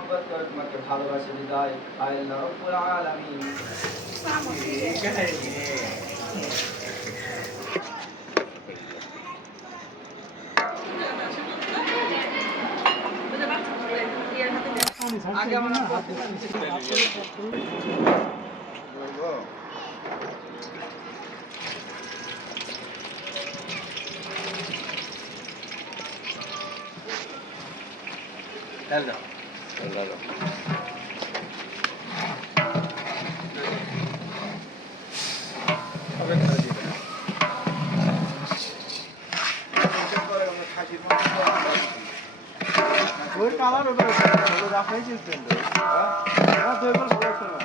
मोहब्बत कर तुम्हें ভালোবাসে বিদায় আল্লাহ রাব্বুল আলামিন আগে আমরা Hello. Hello. ওই কালার ওটা রাখাই চিনতেন তো হ্যাঁ দই বল ভালো আছে না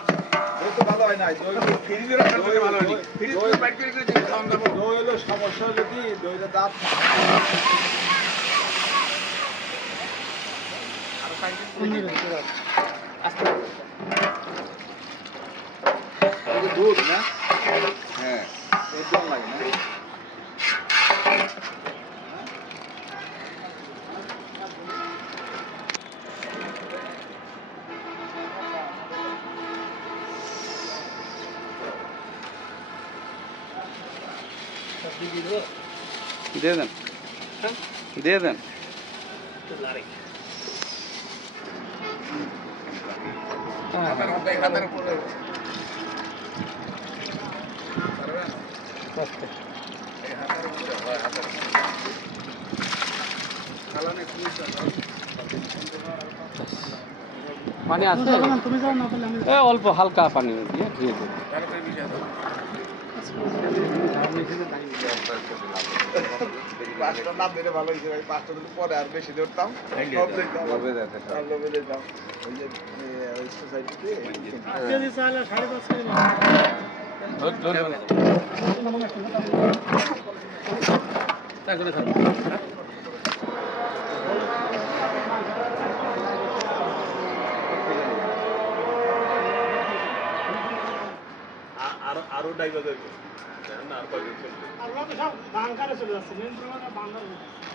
দই তো ভালো হয় না দই ফ্রিজে রাখা দই ভালো হয় ফ্রিজ তো বাইট করে করে খাওয়ান দাও দই হলো সমস্যা যদি দইটা দাঁত আর কাইন্ড করে আস্তে এই দুধ না হ্যাঁ একদম লাগে না दे दें दे दें पानी आते हैं अल्प हल्का पानी দিয়ে ধুয়ে দেব পাঁচটা নাম দিলে ভালো হয়েছে ভাই পাঁচটা দিলে পরে আর বেশি ধরতাম সব দিতাম লবে দিতাম ওই যে ওই সোসাইটিতে কেজি চাইলে 5.5 কেজি ধর তারপরে খাও আরো ডাইবা যাইব না আর কয়জন চলবে আমরা তো সব বাংকারে চলে যাচ্ছে মেন প্রমাণটা বাংকার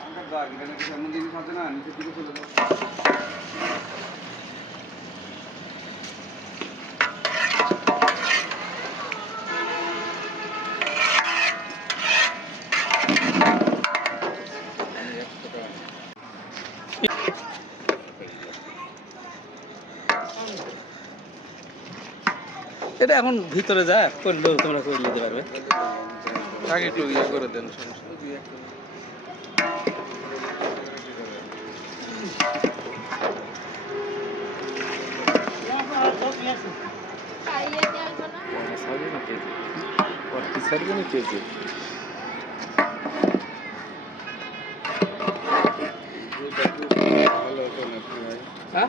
বাংকার দাগ এখানে কিছু এমন জিনিস আছে না নিচে দিকে চলে যাচ্ছে এটা এখন ভিতরে যায় করলেও তোমরা করে নিতে পারবে আগে একটু ইয়ে করে দেন হ্যাঁ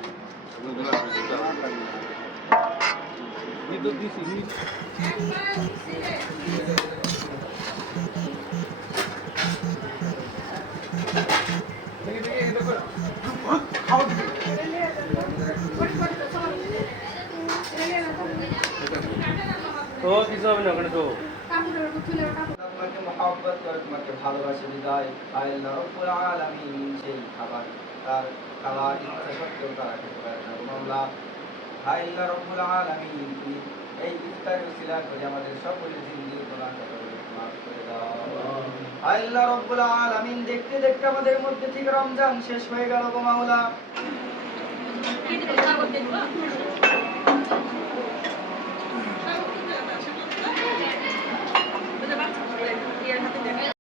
তো কিছু হবে না ওখানে তো মোহাব্বত করে তোমাকে ভালোবাসে বিদায় আল্লাহ রাব্বুল আলামিন সেই খাবার তার খাওয়ার ইচ্ছা সত্ত্বেও তারা খেতে পারে না আল্লাহ আল্লাহ রাব্বুল আলামিন তুমি এই ইফতারের উসিলা করে আমাদের সকলের জিন্দেগি গুনাহকে মাফ করে দাও আল্লাহ রাব্বুল আলামিন দেখতে দেখতে আমাদের মধ্যে ঠিক রমজান শেষ হয়ে গেল গো মাওলা